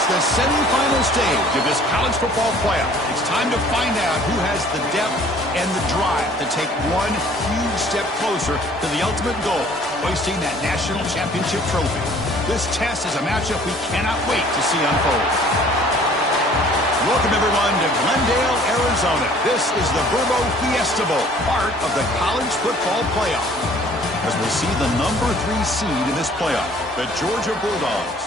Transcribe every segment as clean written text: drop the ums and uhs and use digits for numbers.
It's the semifinal stage of this college football playoff. It's time to find out who has the depth and the drive to take one huge step closer to the ultimate goal, hoisting that national championship trophy. This test is a matchup we cannot wait to see unfold. Welcome, everyone, to Glendale, Arizona. This is the Burbo Fiesta Bowl, part of the college football playoff. As we'll see the number 3 seed in this playoff, the Georgia Bulldogs,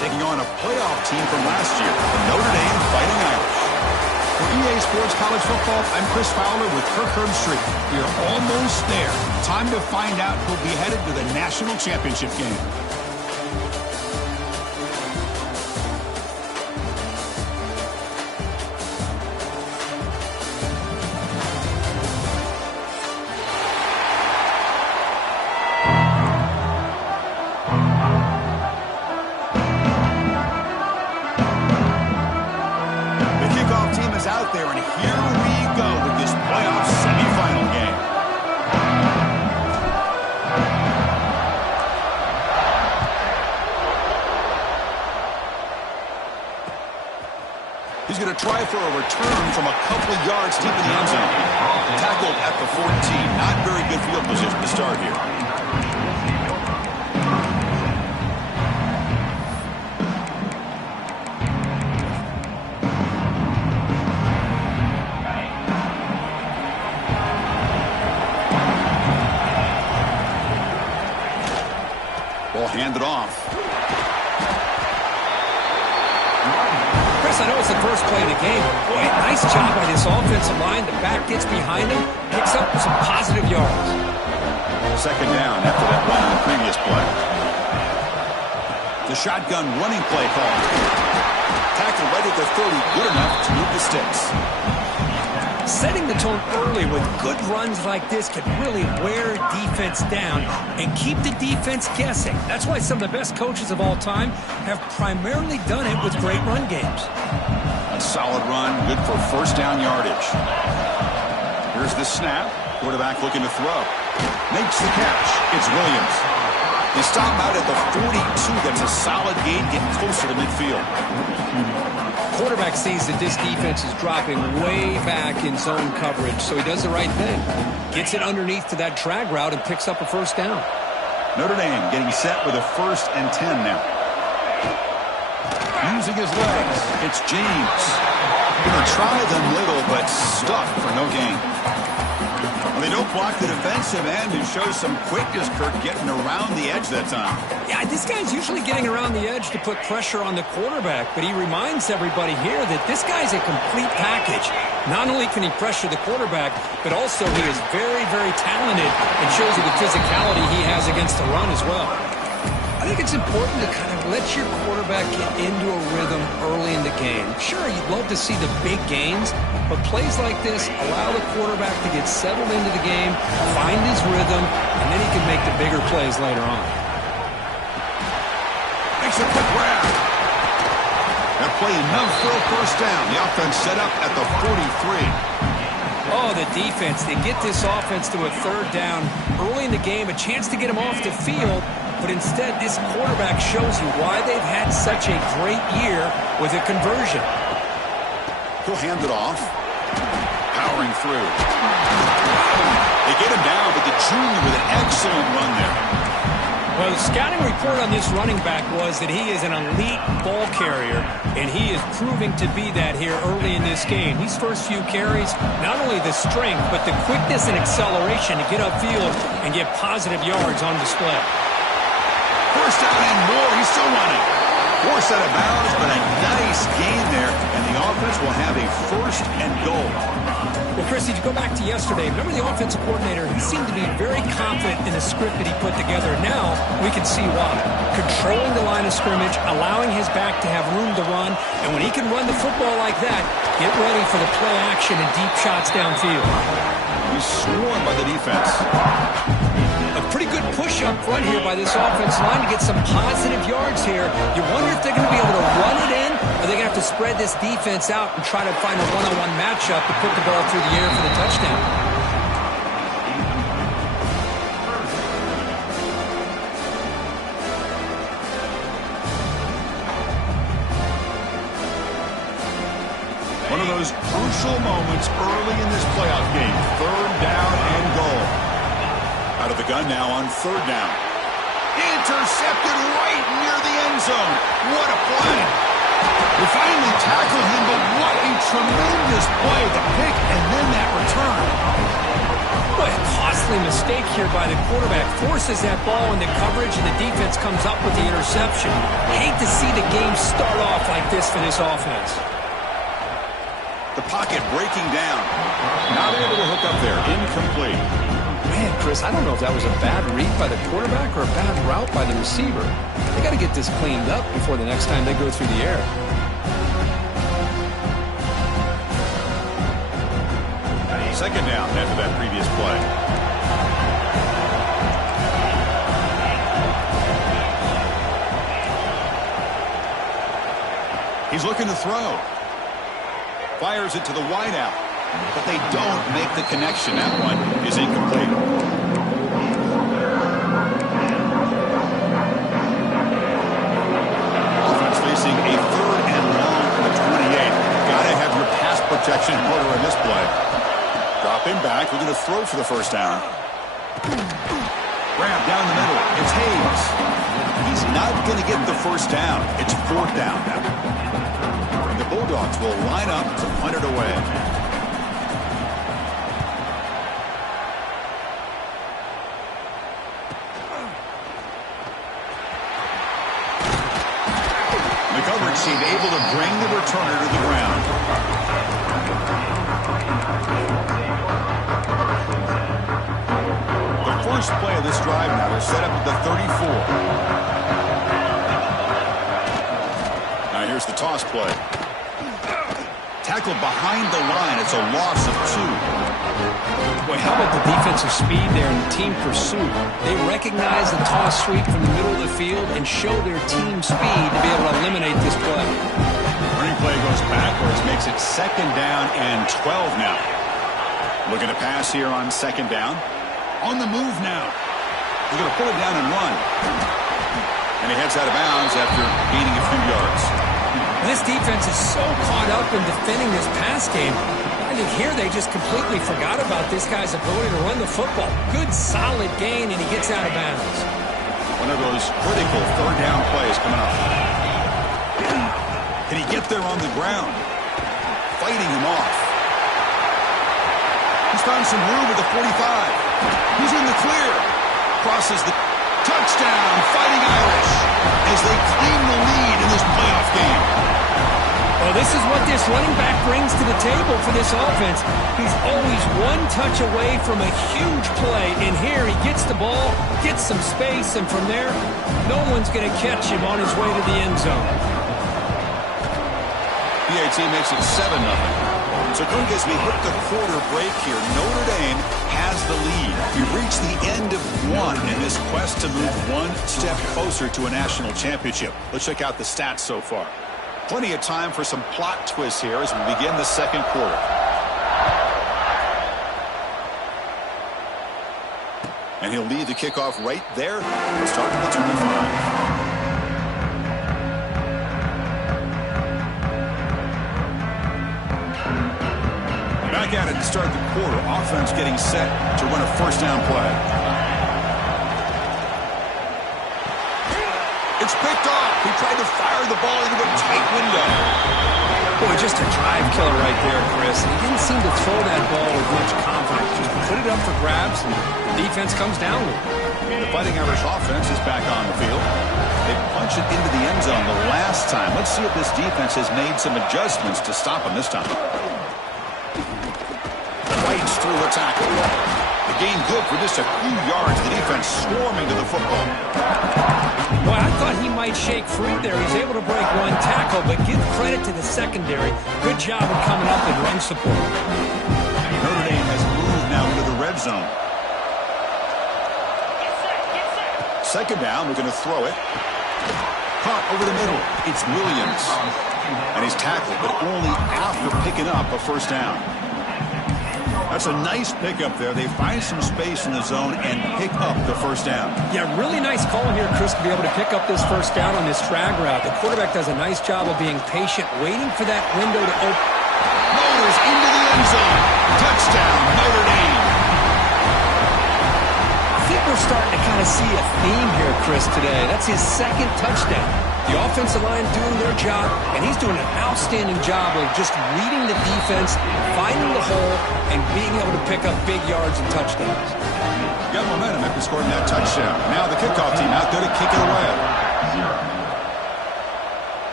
taking on a playoff team from last year, the Notre Dame Fighting Irish. For EA Sports College Football, I'm Chris Fowler with Kirk Herbstreit. We are almost there. Time to find out who'll be headed to the national championship game. Out there, and here we go with this playoff semifinal game. He's going to try for a return from a couple of yards deep in the end zone. Tackled at the 14. Not very good field position to start here. Handed off. Chris, I know it's the first play of the game. Boy, nice job by this offensive line. The back gets behind him, picks up some positive yards. Second down after that run on the previous play. The shotgun running play call. Tackled right at the 30, good enough to move the sticks. Setting the tone early with good runs like this can really wear defense down and keep the defense guessing. That's why some of the best coaches of all time have primarily done it with great run games. A solid run, good for first down yardage. Here's the snap. Quarterback looking to throw. Makes the catch. It's Williams. They stop him out at the 42. That's a solid gain, getting closer to midfield. Quarterback sees that this defense is dropping way back in zone coverage, so he does the right thing. Gets it underneath to that drag route and picks up a first down. Notre Dame getting set with a 1st and 10 now. Using his legs, it's James. Going to try the middle, but stuffed for no gain. Well, they don't block the defensive end, who shows some quickness, Kirk, getting around the edge that time. Yeah, this guy's usually getting around the edge to put pressure on the quarterback, but he reminds everybody here that this guy's a complete package. Not only can he pressure the quarterback, but also he is very, very talented and shows you the physicality he has against the run as well. I think it's important to kind of let your quarterback get into a rhythm early in the game. Sure, you'd love to see the big gains, but plays like this allow the quarterback to get settled into the game, find his rhythm, and then he can make the bigger plays later on. Makes a quick grab. That play enough for a first down. The offense set up at the 43. Oh, the defense. They get this offense to a 3rd down early in the game, a chance to get him off the field, but instead this quarterback shows you why they've had such a great year with a conversion. He'll hand it off. Powering through. They get him down, but the junior with an excellent run there. Well, the scouting report on this running back was that he is an elite ball carrier, and he is proving to be that here early in this game. These first few carries, not only the strength, but the quickness and acceleration to get upfield and get positive yards on display. First down and more. He's still running. Forced out of bounds, but a nice gain there, and the offense will have a 1st and goal. Well, Chris, if you go back to yesterday, remember the offensive coordinator, he seemed to be very confident in the script that he put together. Now we can see why. Controlling the line of scrimmage, allowing his back to have room to run, and when he can run the football like that, get ready for the play action and deep shots downfield. He's swarmed by the defense. A pretty good push up front here by this offensive line to get some positive yards here. You wonder if they're going to be able to run it in, or they're going to have to spread this defense out and try to find a one-on-one matchup to put the ball through the air for the touchdown. those crucial moments early in this playoff game. Third down and goal. Out of the gun now on third down. Intercepted right near the end zone. What a play. They finally tackled him, but what a tremendous play. The pick and then that return. What a costly mistake here by the quarterback. Forces that ball into coverage, and the defense comes up with the interception. Hate to see the game start off like this for this offense. The pocket breaking down. Not able to hook up there. Incomplete. Man, Chris, I don't know if that was a bad read by the quarterback or a bad route by the receiver. They got to get this cleaned up before the next time they go through the air. Second down after that previous play. He's looking to throw. Fires it to the wideout. But they don't make the connection. That one is incomplete. Offense facing a third and long from the 28. Gotta have your pass protection in order in this play. Drop him back. We're going to throw for the first down. Grab down the middle. It's Hayes. He's not going to get the first down. It's fourth down now. The Bulldogs will line up to punt it away. The coverage team able to bring the returner to the ground. First play of this drive now. They're set up at the 34. Now here's the toss play. Tackled behind the line. It's a loss of 2. Boy, how about the defensive speed there and the team pursuit? They recognize the toss sweep from the middle of the field and show their team speed to be able to eliminate this play. Running play goes backwards, makes it second down and 12 now. Looking to pass here on second down. On the move now. He's going to pull it down and run. And he heads out of bounds after gaining a few yards. This defense is so caught up in defending this pass game. I think here they just completely forgot about this guy's ability to run the football. Good, solid gain, and he gets out of bounds. One of those critical third down plays coming up. Can he get there on the ground? Fighting him off. He's found some room at the 45. He's in the clear. Crosses the touchdown. Fighting Irish as they claim the lead in this playoff game. Well, this is what this running back brings to the table for this offense. He's always one touch away from a huge play. And here he gets the ball, gets some space, and from there, no one's going to catch him on his way to the end zone. PAT makes it 7-0. So quick as we hit the quarter break here, Notre Dame has the lead. We've reached the end of one in this quest to move one step closer to a national championship. Let's check out the stats so far. Plenty of time for some plot twists here as we begin the second quarter. And he'll lead the kickoff right there. We'll start with the 25. Back at it to start the quarter. Offense getting set to run a first down play. It's picked off. He tried to fire the ball into a tight window. Boy, just a drive killer right there, Chris. And he didn't seem to throw that ball with much confidence. Just put it up for grabs, and the defense comes down with it. The Fighting Irish offense is back on the field. They punch it into the end zone the last time. Let's see if this defense has made some adjustments to stop him this time. Fights through a tackle. The gain good for just a few yards. The defense swarming to the football. Well, I thought he might shake free there. He's able to break one tackle, but give credit to the secondary. Good job of coming up and run support. Notre Dame has moved now into the red zone. Second down, we're going to throw it. Caught over the middle. It's Williams. And he's tackled, but only after picking up a first down. That's a nice pickup there. They find some space in the zone and pick up the first down. Yeah, really nice call here, Chris, to be able to pick up this first down on this drag route. The quarterback does a nice job of being patient, waiting for that window to open. No Fires into the end zone. Touchdown, Notre Dame. I think we're starting to kind of see a theme here, Chris, today. That's his second touchdown. The offensive line doing their job, and he's doing an outstanding job of just reading the defense, finding the hole, and being able to pick up big yards and touchdowns. Got momentum after scoring that touchdown. Now the kickoff team out there to kick it away.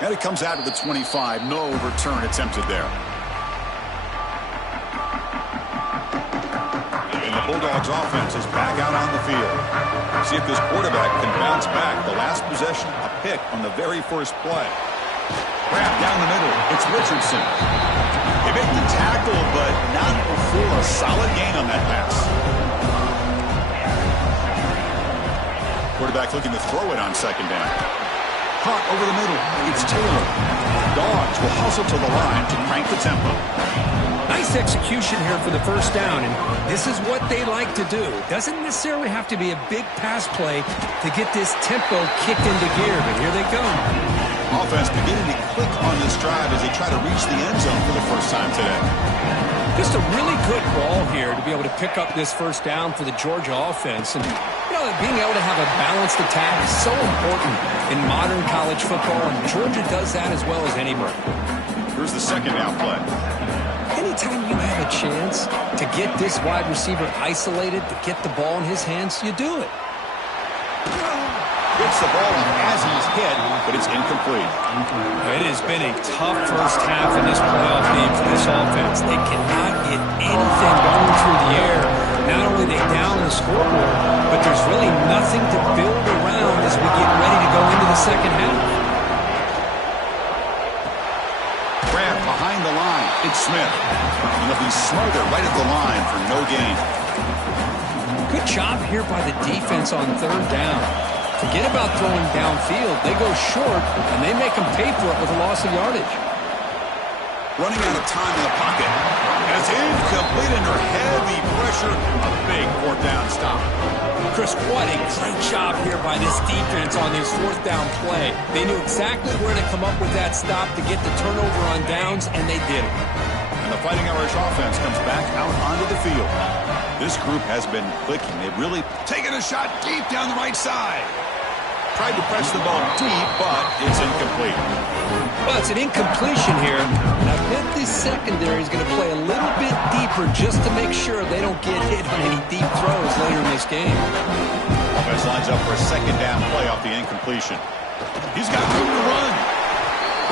And it comes out to the 25. No return attempted there. And the Bulldogs offense is back out on the field. See if this quarterback can bounce back. The last possession, a pick on the very first play. Wrap down the middle. It's Richardson. They make the tackle, but not before a solid gain on that pass. Quarterback looking to throw it on second down. Hot over the middle. It's Taylor. Dawgs will hustle to the line to crank the tempo. Nice execution here for the first down, and this is what they like to do. Doesn't necessarily have to be a big pass play to get this tempo kicked into gear, but here they go. Offense beginning to click on this drive as they try to reach the end zone for the first time today. Just a really good ball here to be able to pick up this first down for the Georgia offense. And, you know, being able to have a balanced attack is so important in modern college football, and Georgia does that as well as anybody. Here's the second down play. Anytime you have a chance to get this wide receiver isolated, to get the ball in his hands, you do it. Gets the ball as he's hit, but it's incomplete. It has been a tough first half in this playoff game for this offense. They cannot get anything going through the air. Not only are they down the scoreboard, but there's really nothing to build around as we get ready to go into the second half. Grab behind the line. It's Smith. And he'll be smothered right at the line for no gain. Good job here by the defense on third down. Forget about throwing downfield. They go short, and they make them pay for it with a loss of yardage. Running out of time in the pocket. And it's incomplete under heavy pressure. A big fourth down stop. Chris, what a great job here by this defense on this fourth down play. They knew exactly where to come up with that stop to get the turnover on downs, and they did it. And the Fighting Irish offense comes back out onto the field. This group has been clicking. They've really taken a shot deep down the right side. Tried to press the ball deep, but it's incomplete. Well, it's an incompletion here. And I bet this secondary is going to play a little bit deeper just to make sure they don't get hit on any deep throws later in this game. Offense lines up for a second down play off the incompletion. He's got room to run.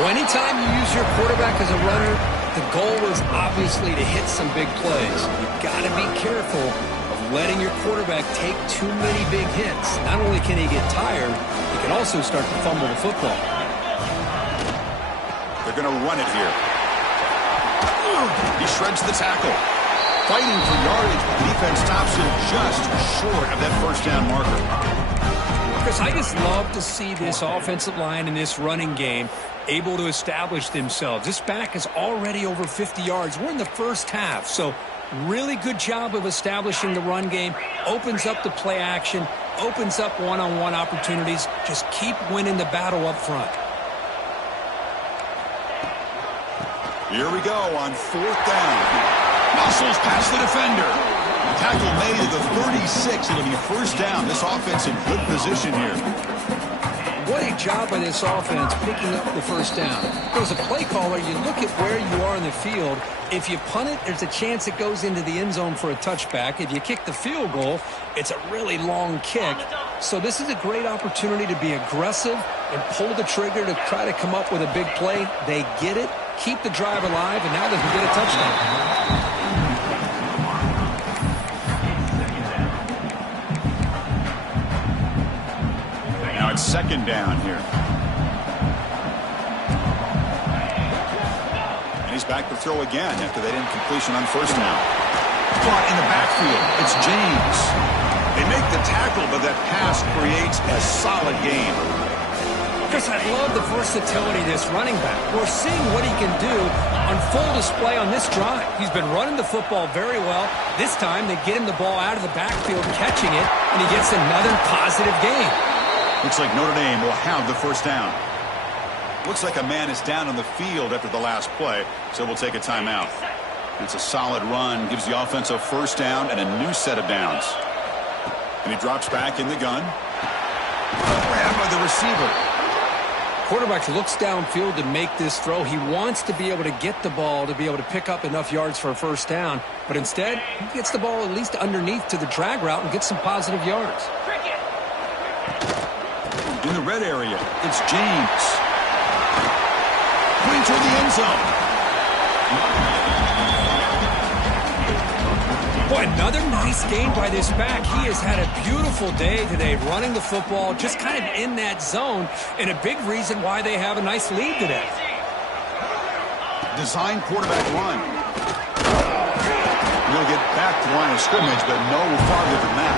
Well, anytime you use your quarterback as a runner, the goal is obviously to hit some big plays. You've got to be careful of letting your quarterback take too many big hits. Not only can he get tired, he can also start to fumble the football. They're going to run it here. He shreds the tackle. Fighting for yardage, but the defense stops him just short of that first down marker. Chris, I just love to see this offensive line in this running game able to establish themselves. This back is already over 50 yards. We're in the first half, so really good job of establishing the run game. Opens up the play action, opens up one-on-one opportunities. Just keep winning the battle up front. Here we go on fourth down. Muscles past the defender. Tackle made at the 36. It'll be first down. This offense in good position here. What a job by this offense picking up the first down. As a play caller, you look at where you are in the field. If you punt it, there's a chance it goes into the end zone for a touchback. If you kick the field goal, it's a really long kick. So this is a great opportunity to be aggressive and pull the trigger to try to come up with a big play. They get it, keep the drive alive, and now they can get a touchdown. Second down here. And he's back to throw again after that incompletion on first down. Caught in the backfield. It's James. They make the tackle, but that pass creates a solid gain. Chris, I love the versatility of this running back. We're seeing what he can do on full display on this drive. He's been running the football very well. This time, they get him the ball out of the backfield, catching it, and he gets another positive gain. Looks like Notre Dame will have the first down. Looks like a man is down on the field after the last play, so we'll take a timeout. It's a solid run, gives the offense a first down and a new set of downs. And he drops back in the gun. Grabbed by the receiver. Quarterback looks downfield to make this throw. He wants to be able to get the ball to be able to pick up enough yards for a first down, but instead he gets the ball at least underneath to the drag route and gets some positive yards. In the red area, it's James. Going toward the end zone. Boy, another nice game by this back. He has had a beautiful day today running the football, just kind of in that zone, and a big reason why they have a nice lead today. Design quarterback run. He'll get back to the line of scrimmage, but no farther than that.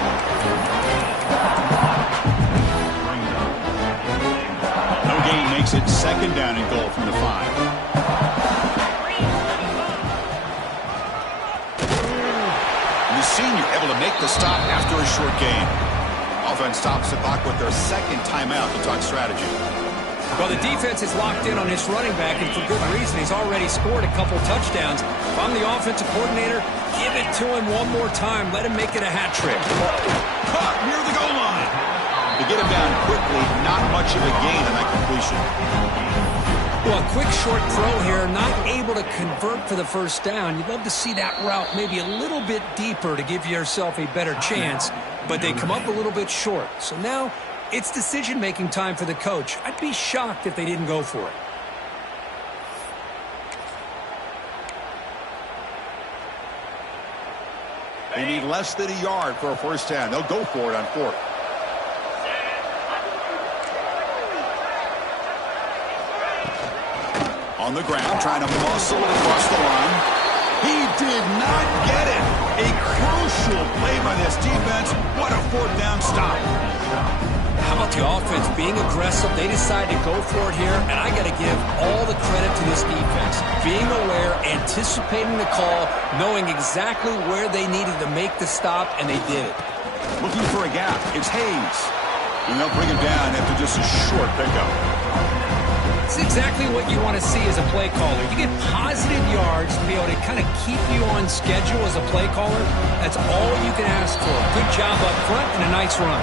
No gain makes it second down and goal from the 5. The senior able to make the stop after a short gain. Offense stops the clock with their second timeout to talk strategy. Well, the defense is locked in on his running back, and for good reason. He's already scored a couple touchdowns. If I'm the offensive coordinator, give it to him one more time. Let him make it a hat trick. Caught near the goal line. To get him down quickly, not much of a gain on that completion. Well, a quick short throw here, not able to convert for the first down. You'd love to see that route maybe a little bit deeper to give yourself a better chance, but they come up a little bit short. So now it's decision-making time for the coach. I'd be shocked if they didn't go for it. They need less than a yard for a first down. They'll go for it on 4th. On the ground, trying to muscle it across the line. He did not get it. A crucial play by this defense. What a 4th down stop. How about the offense being aggressive? They decide to go for it here, and I got to give all the credit to this defense. Being aware, anticipating the call, knowing exactly where they needed to make the stop, and they did it. Looking for a gap. It's Hayes. And they'll bring him down after just a short pickup. It's exactly what you want to see as a play caller. You get positive yards to be able to kind of keep you on schedule as a play caller. That's all you can ask for. Good job up front and a nice run.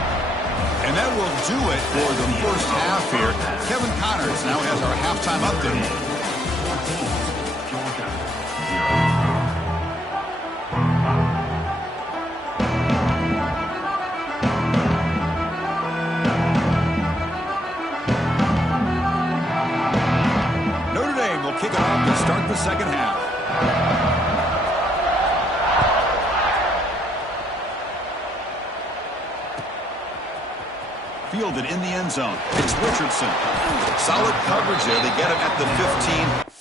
And that will do it for the first half here. Kevin Connors now has our halftime update. Kick it off to start the second half. Fielded in the end zone. It's Richardson. Solid coverage there. They get him at the 15.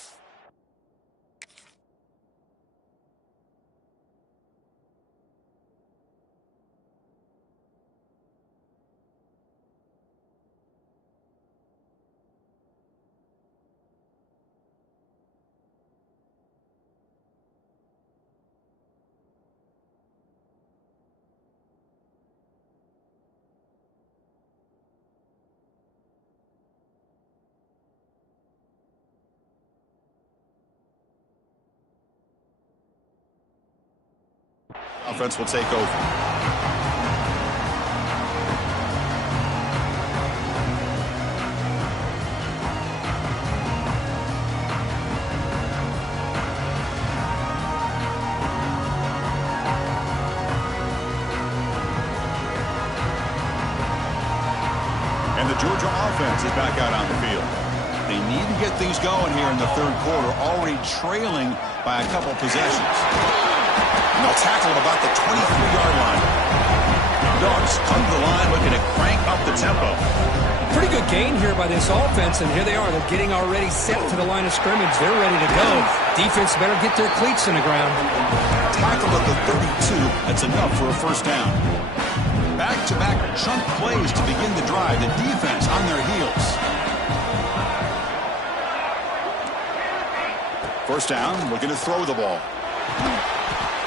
Offense will take over. And the Georgia offense is back out on the field. They need to get things going here in the third quarter, already trailing by a couple possessions. And they'll tackle him about the 23-yard line. Dawgs come to the line looking to crank up the tempo. Pretty good gain here by this offense, and here they are. They're getting already set to the line of scrimmage. They're ready to go. Defense better get their cleats in the ground. Tackle at the 32. That's enough for a first down. Back-to-back chunk plays to begin the drive. The defense on their heels. First down, looking to throw the ball.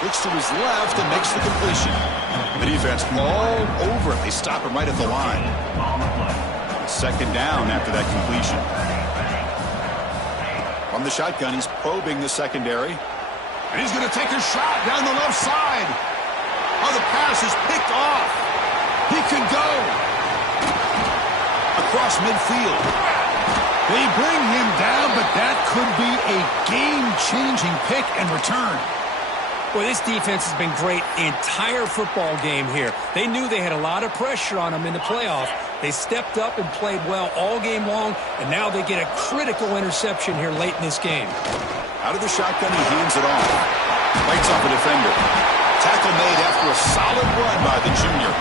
Looks to his left and makes the completion. The defense all over it. They stop him right at the line. Second down after that completion. From the shotgun, he's probing the secondary. And he's going to take a shot down the left side. Oh, the pass is picked off. He could go across midfield. They bring him down, but that could be a game-changing pick and return. Well, this defense has been great the entire football game here. They knew they had a lot of pressure on them in the playoff. They stepped up and played well all game long, and now they get a critical interception here late in this game. Out of the shotgun, he hands it off. Fights off a defender. Tackle made after a solid run by the junior.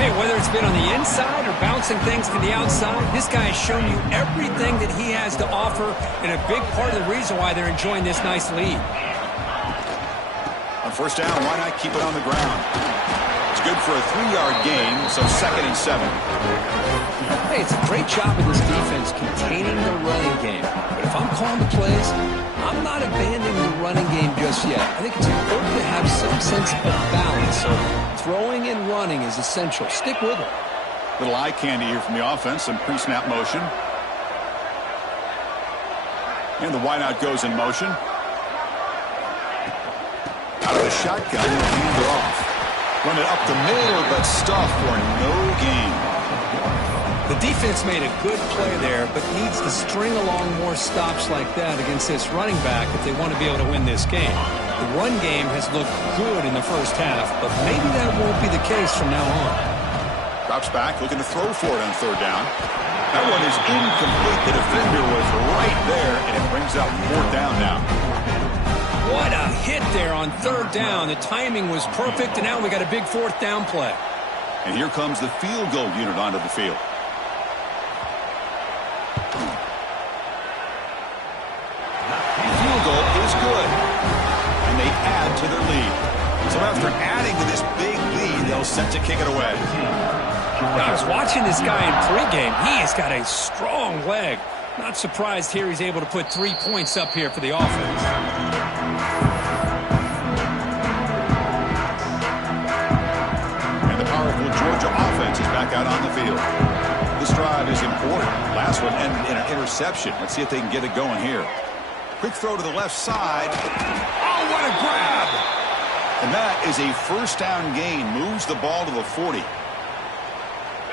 Hey, whether it's been on the inside or bouncing things to the outside, this guy has shown you everything that he has to offer, and a big part of the reason why they're enjoying this nice lead. On first down, why not keep it on the ground? It's good for a 3-yard gain, so 2nd and 7. Hey, it's a great job of this defense containing the running game. But if I'm calling the plays, I'm not abandoning the running game just yet. I think it's important to have some sense of balance. So throwing and running is essential. Stick with it. Little eye candy here from the offense, some pre-snap motion. And the wideout goes in motion. Out of the shotgun, he'll hand it off. Run it up the middle, but stuffed for no gain. The defense made a good play there, but needs to string along more stops like that against this running back if they want to be able to win this game. The run game has looked good in the first half, but maybe that won't be the case from now on. Drops back, looking to throw for it on 3rd down. That one is incomplete. The defender was right there, and it brings up 4th down now. What a hit there on 3rd down. The timing was perfect, and now we got a big 4th down play. And here comes the field goal unit onto the field. Field goal is good. And they add to their lead. So after adding to this big lead, they'll set to kick it away. I was watching this guy in pregame. He has got a strong leg. Not surprised here he's able to put 3 points up here for the offense. Powerful Georgia offense is back out on the field. This drive is important. Last one ended in an interception. Let's see if they can get it going here. Quick throw to the left side. Oh, what a grab! And that is a 1st down gain. Moves the ball to the 40.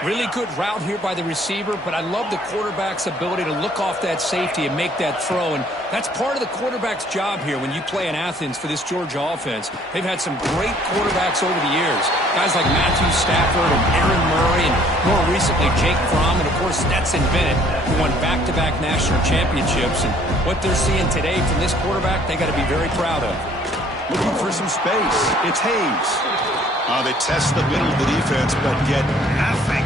Really good route here by the receiver, but I love the quarterback's ability to look off that safety and make that throw. And that's part of the quarterback's job here when you play in Athens for this Georgia offense. They've had some great quarterbacks over the years. Guys like Matthew Stafford and Aaron Murray, and more recently Jake Fromm, and of course Stetson Bennett, who won back-to-back national championships. And what they're seeing today from this quarterback, they got to be very proud of. Looking for some space. It's Hayes. They test the middle of the defense, but get nothing.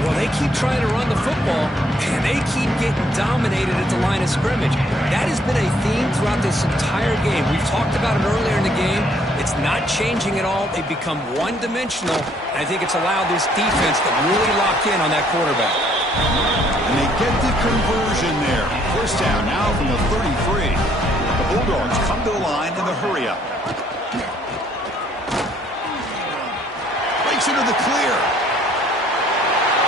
Well, they keep trying to run the football, and they keep getting dominated at the line of scrimmage. That has been a theme throughout this entire game. We've talked about it earlier in the game. It's not changing at all. They've become one-dimensional, and I think it's allowed this defense to really lock in on that quarterback. And they get the conversion there. 1st down now from the 33. The Bulldogs come to the line in the hurry-up. Breaks into the clear.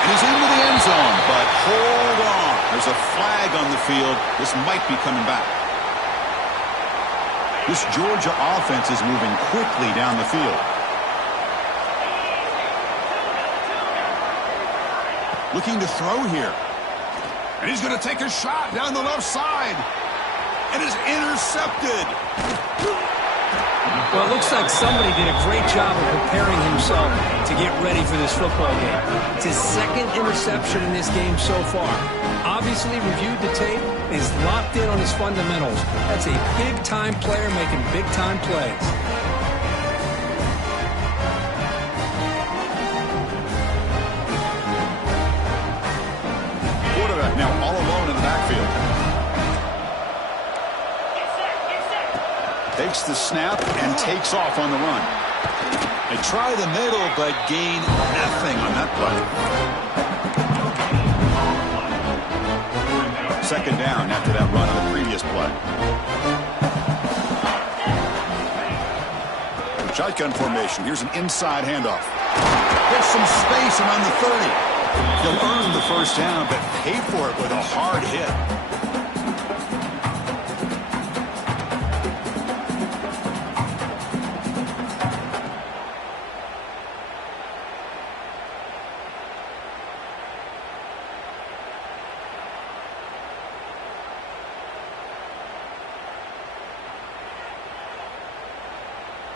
And he's into the end zone, but hold on. There's a flag on the field. This might be coming back. This Georgia offense is moving quickly down the field. Looking to throw here. And he's going to take a shot down the left side. And is intercepted. Well, it looks like somebody did a great job of preparing himself to get ready for this football game. It's his 2nd interception in this game so far. Obviously reviewed the tape, is locked in on his fundamentals. That's a big-time player making big-time plays. Quarterback now all alone in the backfield. Takes the snap and takes off on the run. They try the middle, but gain nothing on that play. 2nd down after that run on the previous play. Shotgun formation. Here's an inside handoff. There's some space around the 30. He'll earn the 1st down, but pay for it with a hard hit.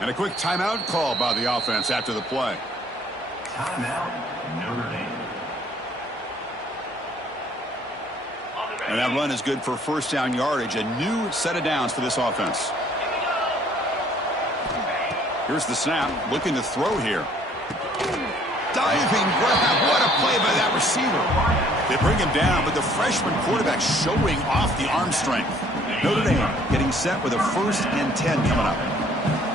And a quick timeout call by the offense after the play. Timeout, Notre Dame. And that run is good for first down yardage. A new set of downs for this offense. Here's the snap. Looking to throw here. Diving grab. What a play by that receiver. They bring him down, but the freshman quarterback showing off the arm strength. Notre Dame getting set with a 1st and 10 coming up.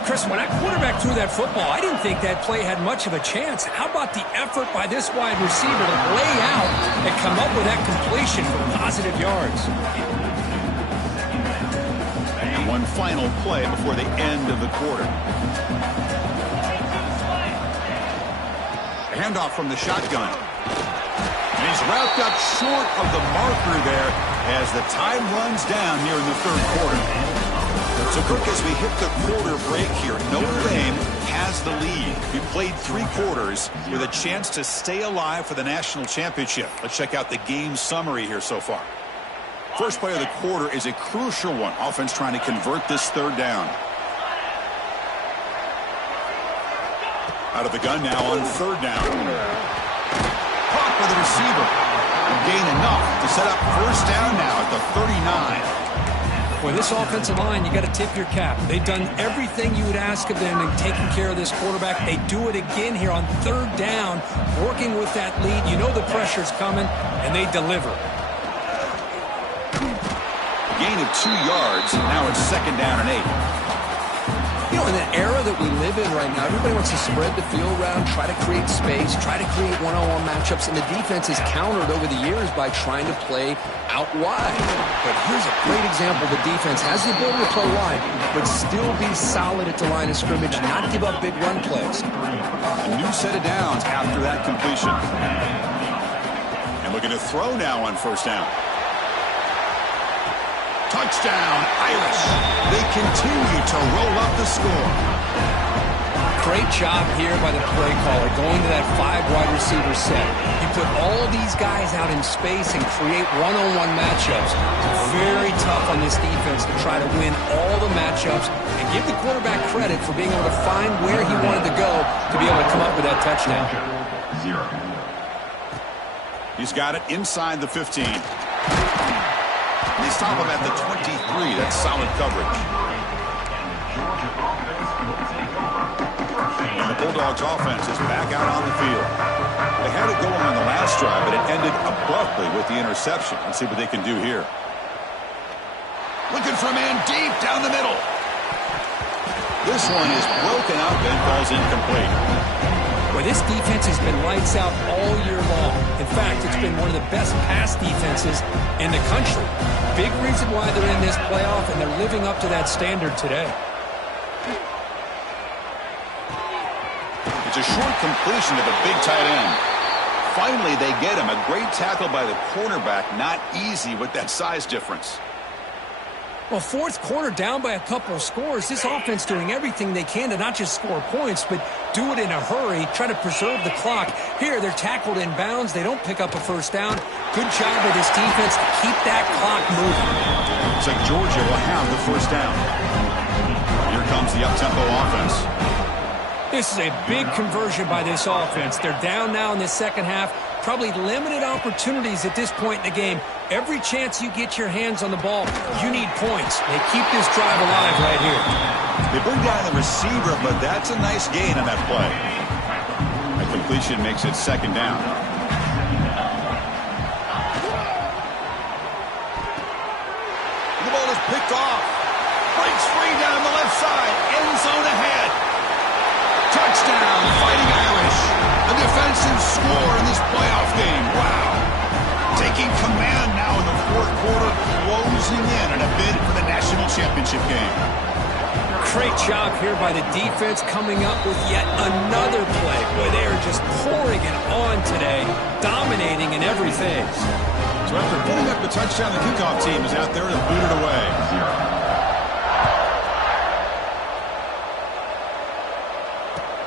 Chris, when that quarterback threw that football, I didn't think that play had much of a chance. How about the effort by this wide receiver to lay out and come up with that completion for positive yards? And one final play before the end of the quarter. A handoff from the shotgun. And he's wrapped up short of the marker there as the time runs down here in the 3rd quarter. So, Kirk, as we hit the quarter break here, Notre Dame has the lead. We played 3 quarters with a chance to stay alive for the national championship. Let's check out the game summary here so far. First play of the quarter is a crucial one. Offense trying to convert this 3rd down. Out of the gun now on 3rd down. Caught by the receiver. And gain enough to set up 1st down now at the 39. Boy, this offensive line, you got to tip your cap. They've done everything you would ask of them in taking care of this quarterback. They do it again here on 3rd down, working with that lead. You know the pressure's coming, and they deliver. Gain of 2 yards, and now it's 2nd down and 8. You know, in the era that we live in right now, everybody wants to spread the field around, try to create space, try to create one-on-one matchups, and the defense is countered over the years by trying to play out wide. But here's a great example. The defense has the ability to play wide, but still be solid at the line of scrimmage, not give up big run plays. A new set of downs after that completion. And looking to throw now on 1st down. Touchdown, Irish. They continue to roll up the score. Great job here by the play caller, going to that 5 wide receiver set. You put all of these guys out in space and create one-on-one matchups. It's very tough on this defense to try to win all the matchups and give the quarterback credit for being able to find where he wanted to go to be able to come up with that touchdown. He's got it inside the 15. They stop him at the 23. That's solid coverage. And the Bulldogs offense is back out on the field. They had it going on the last drive, but it ended abruptly with the interception. Let's see what they can do here. Looking for a man deep down the middle. This one is broken up and falls incomplete. Well, this defense has been lights out all year long. In fact, it's been one of the best pass defenses in the country. Big reason why they're in this playoff, and they're living up to that standard today. It's a short completion to the big tight end. Finally, they get him. A great tackle by the cornerback. Not easy with that size difference. Well, 4th quarter down by a couple of scores. This offense doing everything they can to not just score points, but do it in a hurry, try to preserve the clock. Here, they're tackled in bounds. They don't pick up a 1st down. Good job by this defense to keep that clock moving. Looks like Georgia will have the 1st down. Here comes the up-tempo offense. This is a big conversion by this offense. They're down now in the 2nd half. Probably limited opportunities at this point in the game. Every chance you get your hands on the ball, you need points. They keep this drive alive right here. They bring down the receiver, but that's a nice gain on that play. A completion makes it 2nd down. The ball is picked off. Breaks free down the left side. End zone ahead. Touchdown, Fighting Irish. A defensive score in this playoff game. Wow. Taking command now in the 4th quarter, closing in on a bid for the national championship game. Great job here by the defense coming up with yet another play. Boy, they are just pouring it on today, dominating in every phase. So after putting up the touchdown, the kickoff team is out there to boot it away.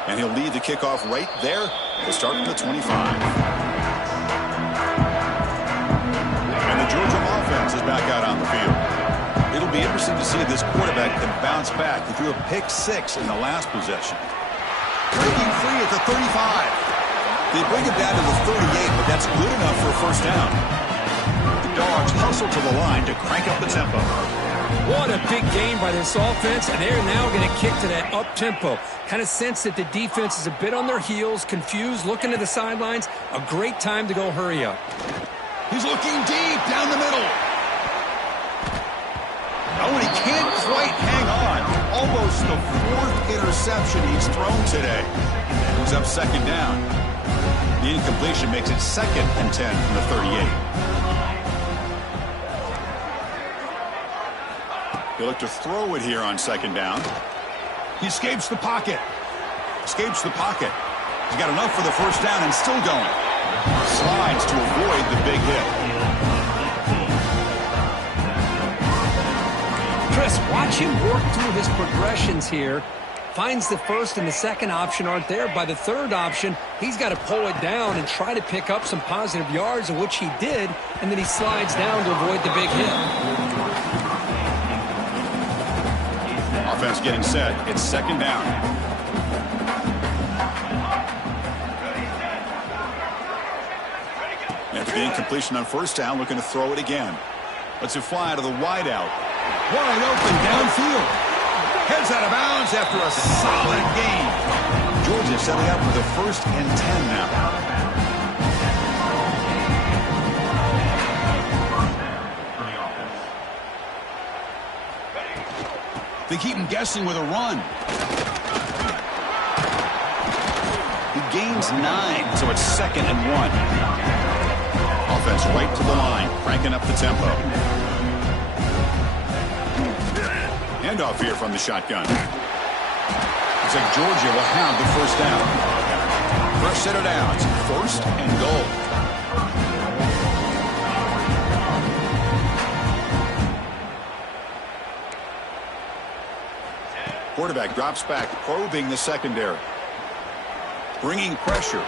And he'll lead the kickoff right there to start from the 25. And the Georgia offense is back out on the field. It'll be interesting to see if this quarterback can bounce back. He threw a pick 6 in the last possession. Breaking free at the 35. They bring him down to the 38, but that's good enough for a first down. The Dawgs hustle to the line to crank up the tempo. What a big game by this offense, and they're now going to kick to that up-tempo. Kind of sense that the defense is a bit on their heels, confused, looking to the sidelines. A great time to go hurry up. He's looking deep down the middle. Oh, and he can't quite hang on. Almost the 4th interception he's thrown today. Moves up second down. The incompletion makes it 2nd and 10 from the 38. He'll look to throw it here on second down. He escapes the pocket. Escapes the pocket. He's got enough for the first down and still going. Slides to avoid the big hit. Chris, watch him work through his progressions here. Finds the first and the second option aren't there. By the third option, he's got to pull it down and try to pick up some positive yards, of which he did, and then he slides down to avoid the big hit. Offense getting set. It's second down. After the incompletion on first down, looking to throw it again. Lets it fly to the wideout. Wide open downfield. Heads out of bounds after a solid game. Georgia setting up for the 1st and 10 now. They keep him guessing with a run. He gains 9, so it's 2nd and 1. Offense right to the line, cranking up the tempo. Handoff here from the shotgun. Looks like Georgia will have the first down. Fresh set of downs, 1st and goal. Quarterback drops back, probing the secondary. Bringing pressure.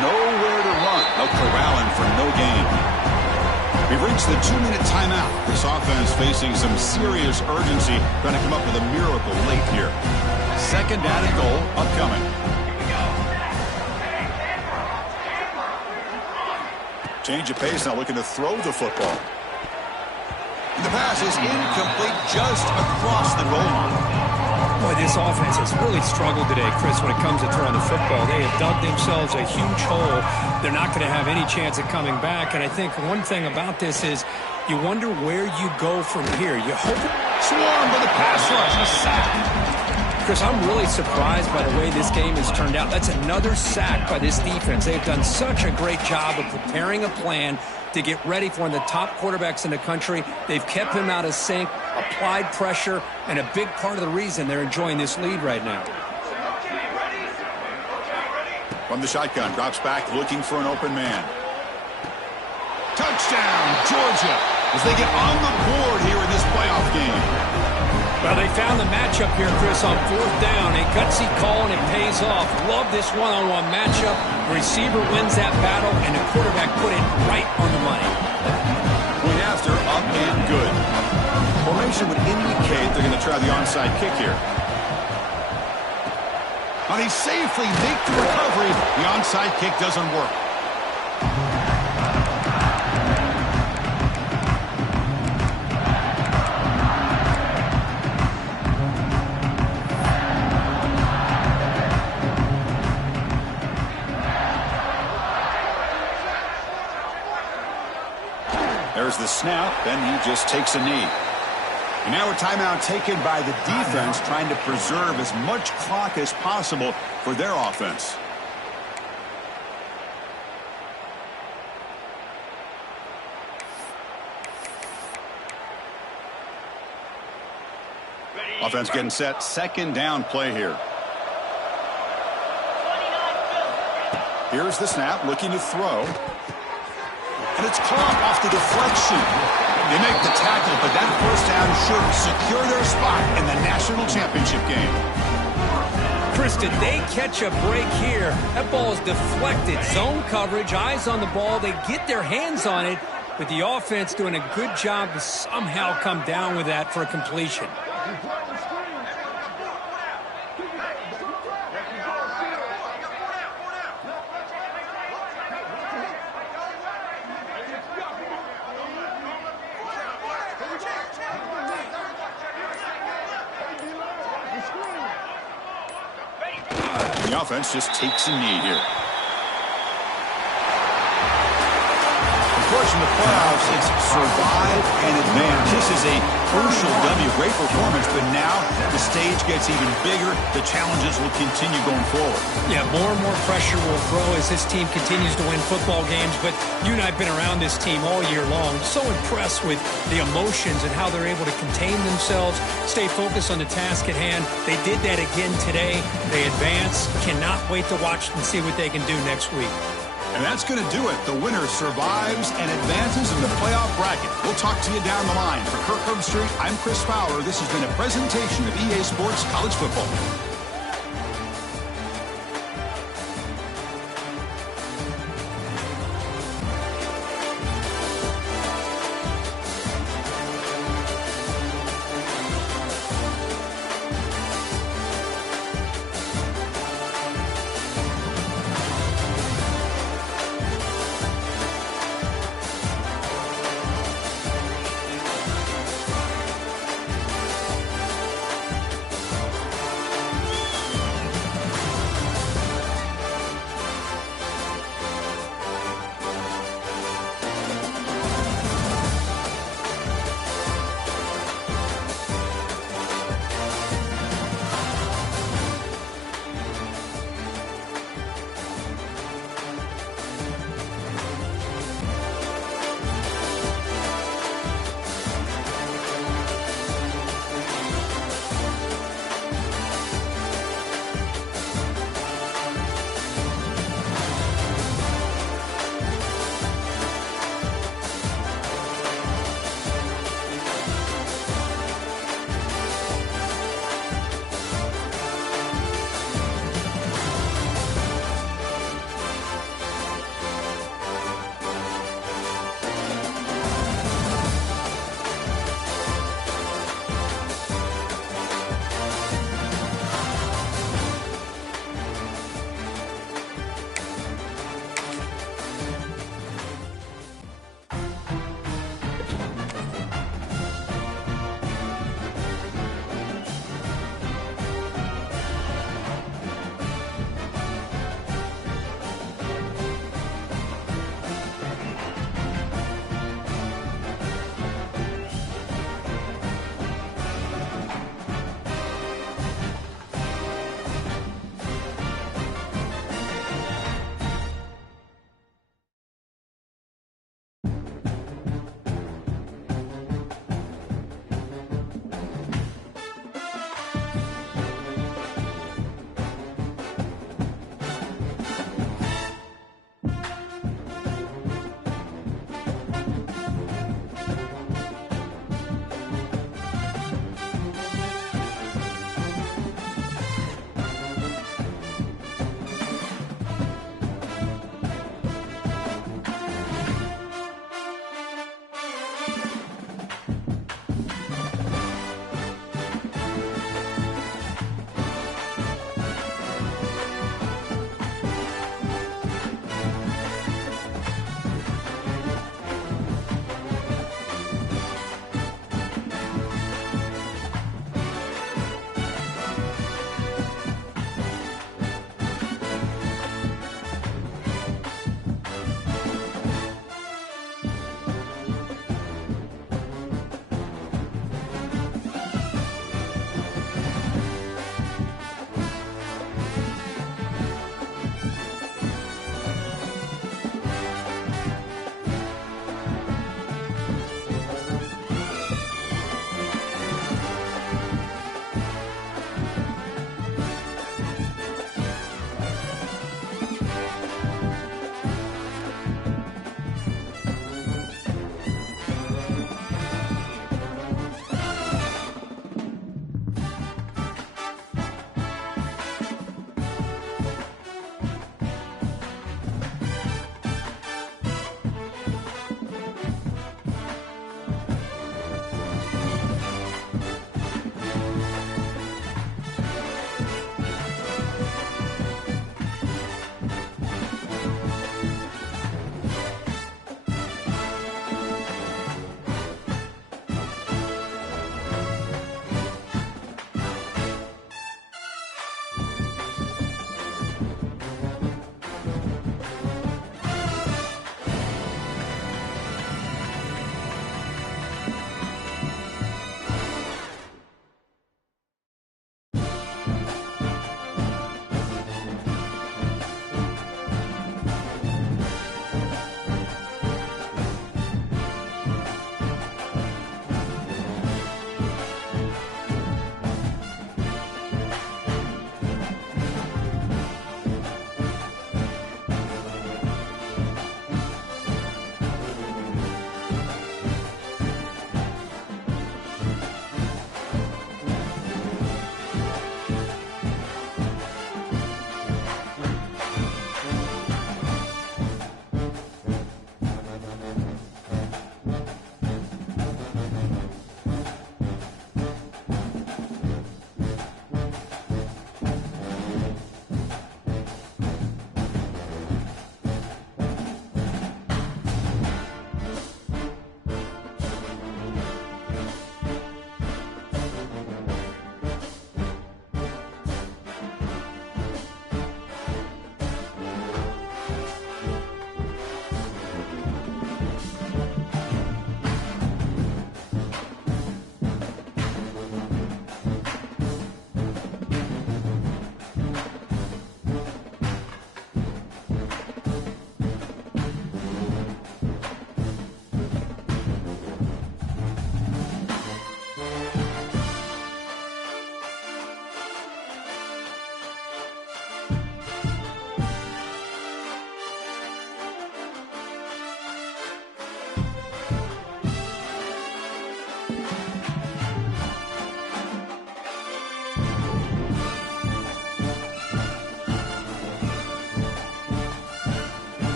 Nowhere to run. They'll corral him for no gain. We've reached the 2-minute timeout. This offense facing some serious urgency, trying to come up with a miracle late here. Second down and goal upcoming. Change of pace now, looking to throw the football. And the pass is incomplete, just across the goal line. Boy, this offense has really struggled today, Chris, when it comes to throwing the football. They have dug themselves a huge hole. They're not going to have any chance of coming back. And I think one thing about this is you wonder where you go from here. You hope Swarmed by the pass rush, a sack. Chris, I'm really surprised by the way this game has turned out. That's another sack by this defense. They've done such a great job of preparing a plan to get ready for one of the top quarterbacks in the country. They've kept him out of sync, applied pressure, and a big part of the reason they're enjoying this lead right now. From the shotgun, drops back, looking for an open man. Touchdown, Georgia, as they get on the board here in this playoff game. Well, they found the matchup here, Chris, on 4th down. A gutsy call, and it pays off. Love this one-on-one matchup. The receiver wins that battle, and the quarterback put it right on the money. Point after, up and good. Formation would indicate they're going to try the onside kick here. But he safely makes the recovery. The onside kick doesn't work. There's the snap, then he just takes a knee. And now a timeout taken by the defense, trying to preserve as much clock as possible for their offense. Offense getting set, second down play here. Here's the snap, looking to throw. And it's caught off the deflection. They make the tackle, but that first down should secure their spot in the national championship game. Chris, did they catch a break here? That ball is deflected. Zone coverage, eyes on the ball. They get their hands on it, but the offense doing a good job to somehow come down with that for a completion. The offense just takes a knee here. Of course, in the playoffs, it's survive and advance. This is a crucial W. Great performance, but now the stage gets even bigger. The challenges will continue going forward. Yeah, more and more pressure will grow as this team continues to win football games, but you and I have been around this team all year long. So impressed with the emotions and how they're able to contain themselves, stay focused on the task at hand. They did that again today. They advance. Cannot wait to watch and see what they can do next week. And that's going to do it. The winner survives and advances in the playoff bracket. We'll talk to you down the line. For Kirk Herbstreit, I'm Chris Fowler. This has been a presentation of EA Sports College Football.